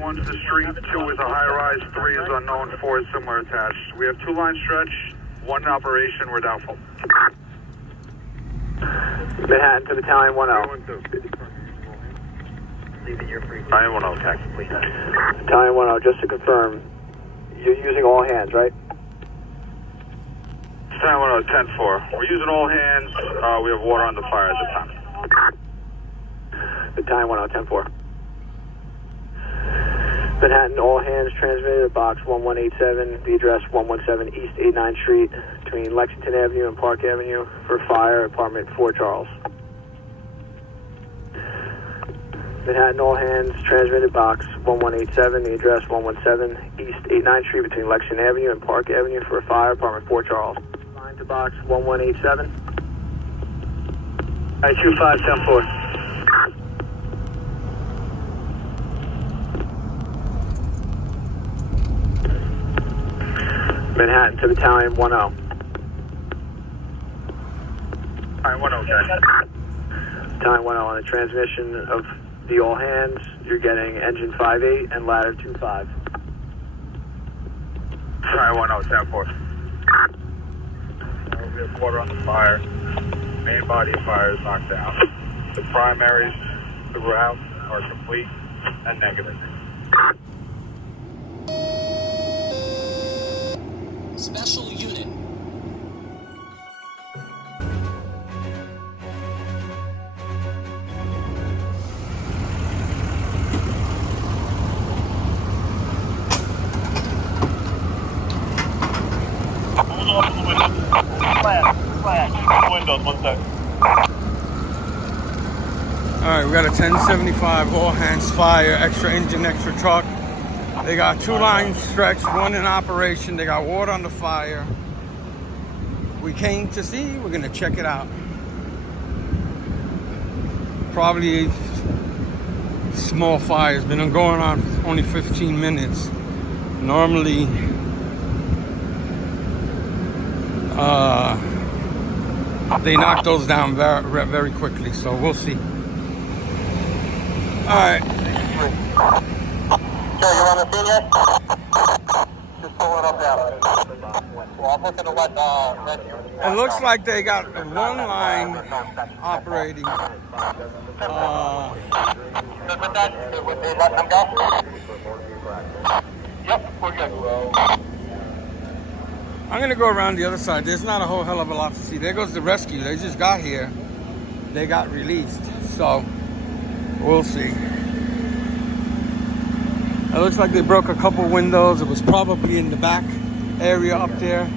one's the street, 2 is a high-rise, 3 is unknown, 4 is similar attached. We have 2 line stretch, 1 in operation, we're doubtful. Manhattan to Battalion 10. Battalion 10, taxi, please. Battalion 10, just to confirm, you're using all hands, right? Battalion 10-4. We're using all hands, we have water on the fire at the time. Battalion 10, 10-4. Manhattan, all hands transmitted at box 1187, the address 117 East 89th Street, between Lexington Avenue and Park Avenue, for fire, apartment 4 Charles. Manhattan, all hands transmitted box 1187, the address 117 East 89th Street, between Lexington Avenue and Park Avenue, for fire, apartment 4 Charles. Line to box 1187. Alright, 25-10-4. Manhattan to Battalion 10. Battalion 10, okay. Battalion 10 on the transmission of the all hands, you're getting engine 5-8 and ladder 2-5. Battalion 10, 10-4. We have water on the fire. Main body of fire is knocked down. The primaries throughout are complete and negative. Special unit. Windows, 1 sec. Alright, we got a 1075, all hands fire, extra engine, extra truck. They got 2 lines stretched, 1 in operation. They got water on the fire. We came to see, we're gonna check it out. Probably a small fire. It's been going on only 15 minutes. Normally, they knock those down very, very quickly, so we'll see. Alright. Sure, you want to see it? Just pull it up now. Well, I'm looking to let It looks like they got 1 line operating. Good with that? Would they let them go? Yep, we're good. I'm gonna go around the other side. There's not a whole hell of a lot to see. There goes the rescue. They just got here. They got released. So, we'll see. It looks like they broke a couple windows. It was probably in the back area up there.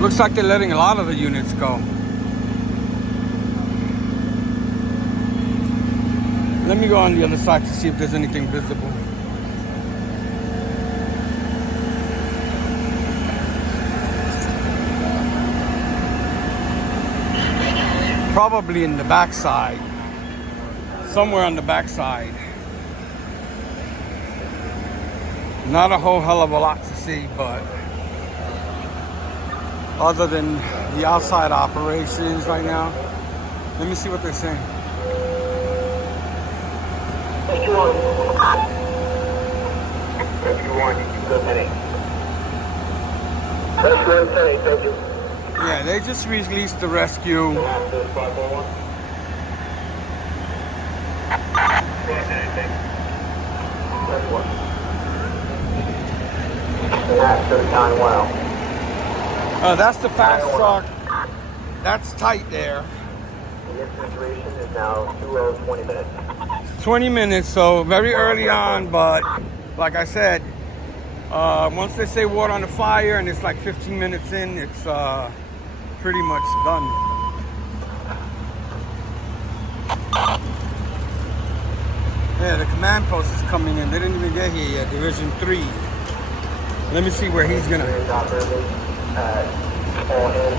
Looks like they're letting a lot of the units go. Let me go on the other side to see if there's anything visible. Probably in the backside. Somewhere on the backside. Not a whole hell of a lot to see, but other than the outside operations right now. Let me see what they're saying. If you want, you can go penny. That's good, penny, thank you. Yeah, they just released the rescue. That's the fast truck. That's tight there. The duration is now 2 hours 20 minutes. 20 minutes, so very early on, but like I said, once they say water on the fire and it's like 15 minutes in, it's pretty much done. Yeah, the command post is coming in. They didn't even get here yet, Division 3. Let me see where he's gonna.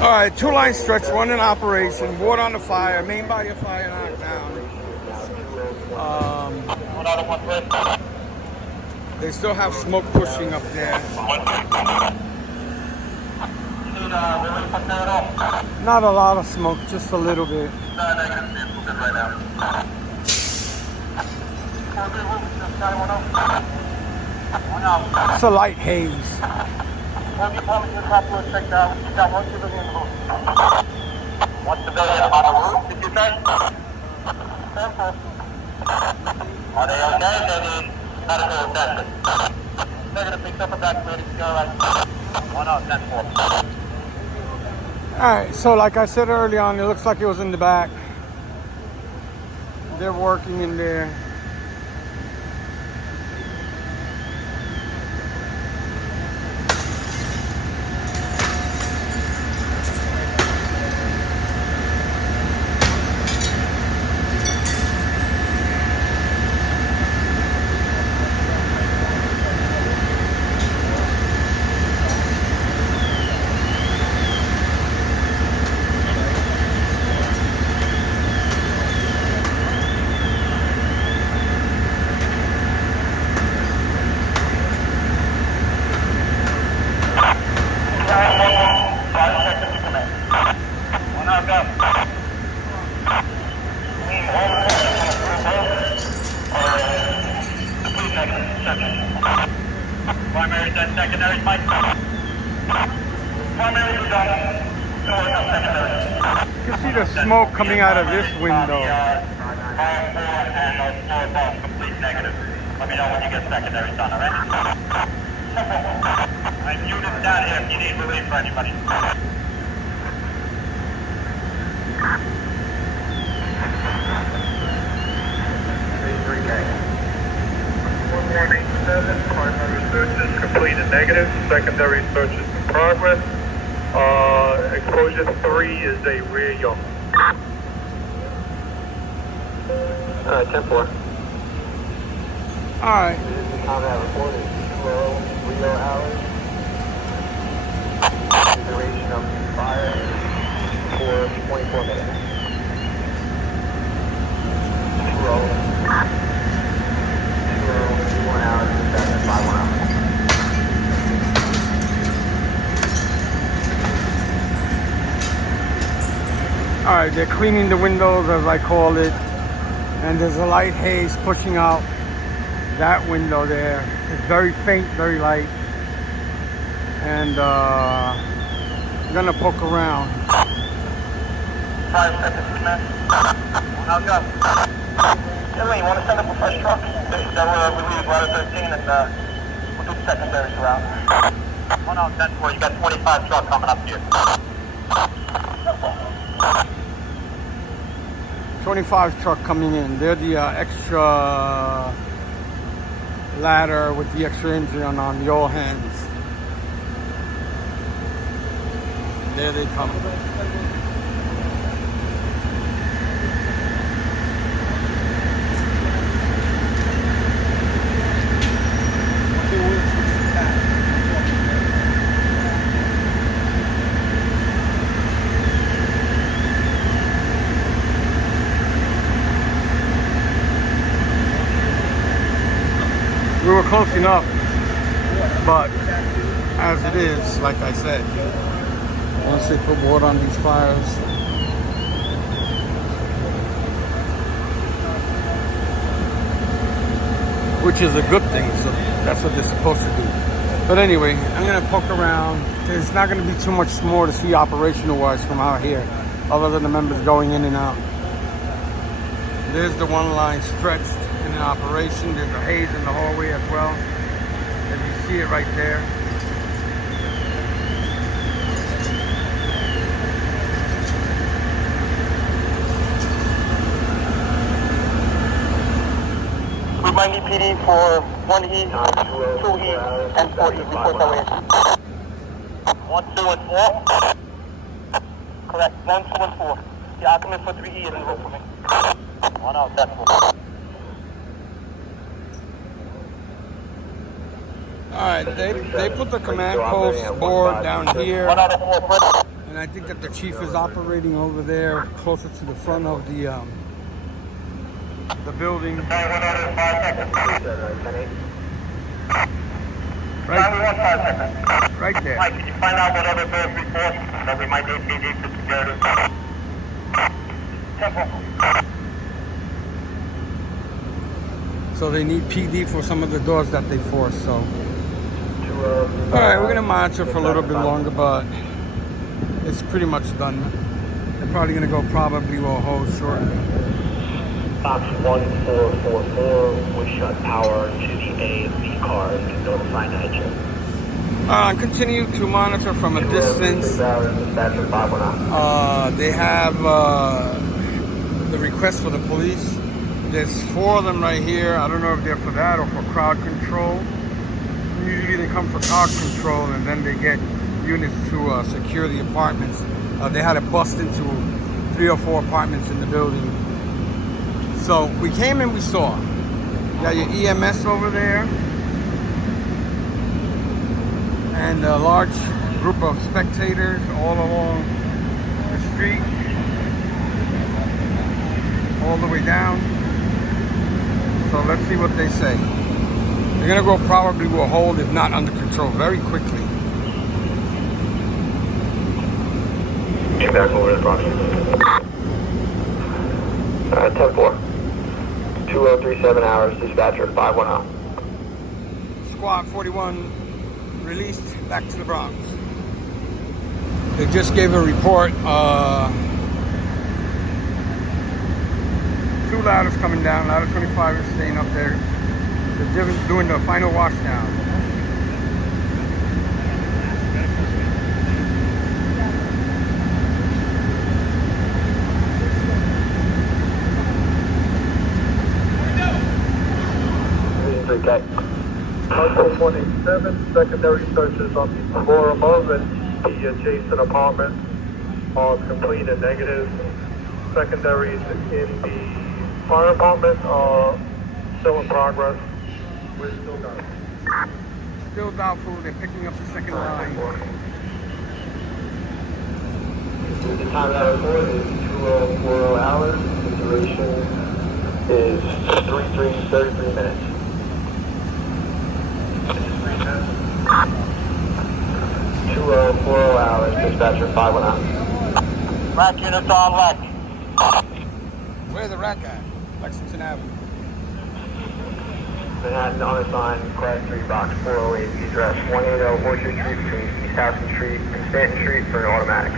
All right, 2 line stretch, 1 in operation, water on the fire, main body of fire knocked down. They still have smoke pushing up there. Not a lot of smoke, just a little bit. It's a light haze. What's the building on the roof, did you say? Are they okay? They need medical attention. They're going to pick up evacuated. Go right. 10-4. Alright, so like I said early on, it looks like it was in the back. They're working in there. Primary done, secondary, Mike. Primary done. Secondary. You can see the smoke coming out of this window. Complete negative. Let me know when you get secondary done, alright? And units down here if you need relief for anybody. Primary search is complete and negative. Secondary search is in progress. Exposure 3 is a rear yard. Alright, 10-4. Alright. Combat report is 2 hours. Duration of fire for 24 minutes. 1 hour, 5 1 hour. Alright, they're cleaning the windows as I call it. And there's a light haze pushing out that window there. It's very faint, very light. And I'm gonna poke around. 5 seconds, command. I'll go. Emily, you want to send up a fresh truck? That we leave ladder 13 and we'll do secondaries around. 10-4, you got 25 truck coming up here. 25 truck coming in. They're the extra ladder with the extra engine on the all hands. There they come. We were close enough, but as it is, like I said, once they put water on these fires, which is a good thing, so that's what they're supposed to do. But anyway, I'm gonna poke around. There's not gonna be too much more to see operational wise from out here, other than the members going in and out. There's the one line stretched in operation. There's a haze in the hallway as well. As you see it right there. We might need PD for 1E, 2E, and 4E. Report that way. 1, 2, and 4? Correct. 1, 2, and 4. The argument for 3E is in room for me. 1 out, that's 4. Alright, they put the command post board down here. 1 out of 4, And I think that the chief is operating over there, closer to the front of the building. Right. 10-8. lost 5 seconds. Right there. Mike, can you find out what other birds report that we might need PD for security? Temple. So they need PD for some of the doors that they force, so. All right, we're gonna monitor for a little bit longer, but it's pretty much done. They're probably gonna go probably overhaul shortly. Box 1444 will shut power to the A and B cars to notify Niger. Continue to monitor from a distance. They have the request for the police. There's 4 of them right here. I don't know if they're for that or for crowd control. Usually they come for crowd control and then they get units to secure the apartments. They had to bust into 3 or 4 apartments in the building. So we came and we saw. You got your EMS over there. And a large group of spectators all along the street. All the way down. So let's see what they say. They're gonna go probably will hold, if not under control, very quickly. Get back over to the Bronx. 10-4. 2037 hours, dispatcher 510. Squad 41 released back to the Bronx. They just gave a report. 2 ladders coming down. Ladder 25 is staying up there. They're doing the final wash down. Okay. Contact 187, secondary searches on the floor above and the adjacent apartment are complete and negative. Secondaries in the fire apartment are still in progress. We're still done. Still doubtful. They're picking up the second line. The time of that report is 2040 hours. The duration is 33 minutes. 2040 hours, dispatcher 510. Rack units on rack. Where's the rack at? Lexington Avenue. Manhattan unassigned class 3 box 408, address 180 Orchard Street between East Houston Street and Stanton Street for an automatic.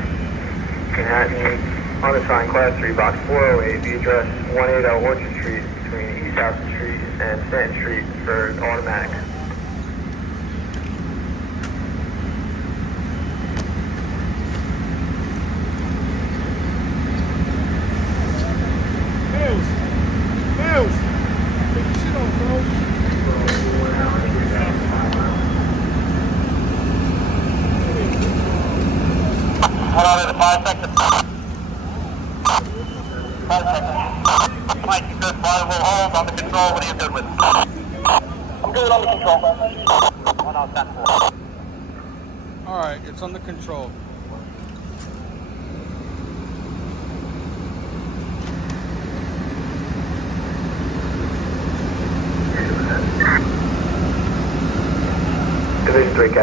Manhattan unassigned class 3 box 408, the address 180 Orchard Street between East Houston Street and Stanton Street for an automatic. Hold on to 5 seconds. 5 seconds. Mike, you good? Fire will hold under control. What are you good with? I'm good under control. 1 out 10-4. All right, it's under control. Division 3K.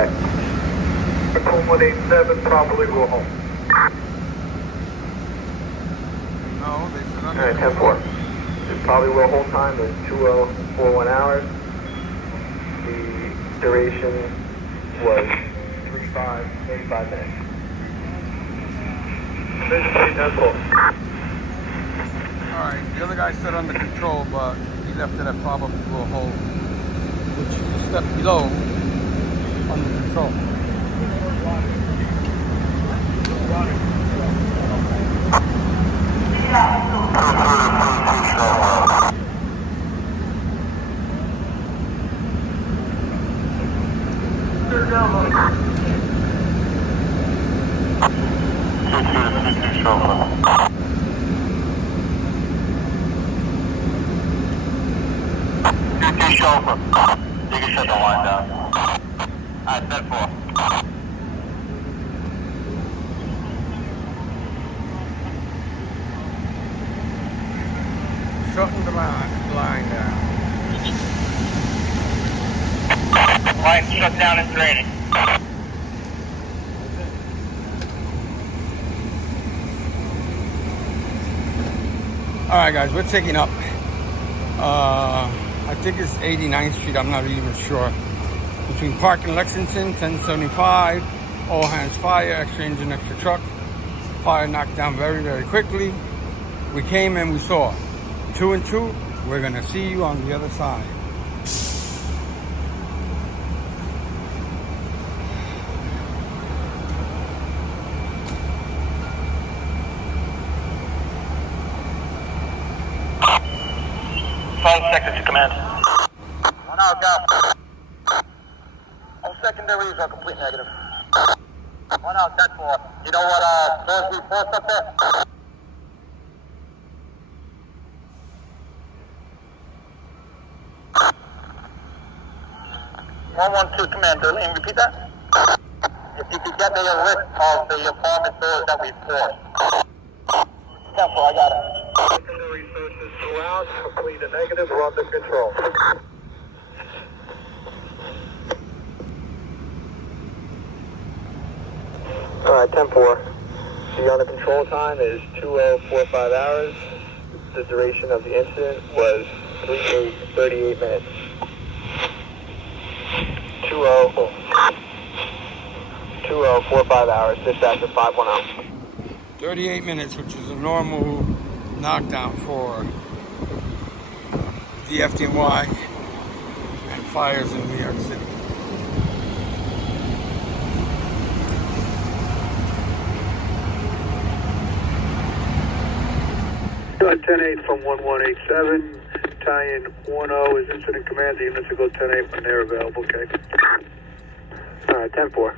Call 187 probably will hold. No, they said under Alright, control. 10-4. The probably will hold time is 2041 hours. The duration was 35 minutes. Division 3 10-4. All right, the other guy said under control, but he left it at probably will hold, which is a step below under control. Chauffeur. You can shut the line down. Alright, 10-4. Shutting the line down. Line shut down and draining. All right, guys, we're taking up. I think it's 89th Street. I'm not even sure. Between Park and Lexington, 1075. All hands fire. Extra engine, extra truck. Fire knocked down very, very quickly. We came and we saw 2 and 2. We're gonna see you on the other side. Seconds to command. 1 hour, go. All secondaries are complete negative. 1 hour, 10-4. You know what doors we forced up there? 112, Commander. Lane, repeat that? If you could get me a list of the apartment doors that we forced. 10-4, I got it. Secondary searches throughout, complete and negative, we're under control. Alright, 10-4. The under control time is 2045 hours. The duration of the incident was 38 minutes. 2045 hours, dispatcher 510. 38 minutes, which is a normal knockdown for the Fdny and fires in New York City. Got 10-8 from 1187. Tie-in 10 is incident command. The units will go 10-8 when they're available, okay? Alright, 10-4.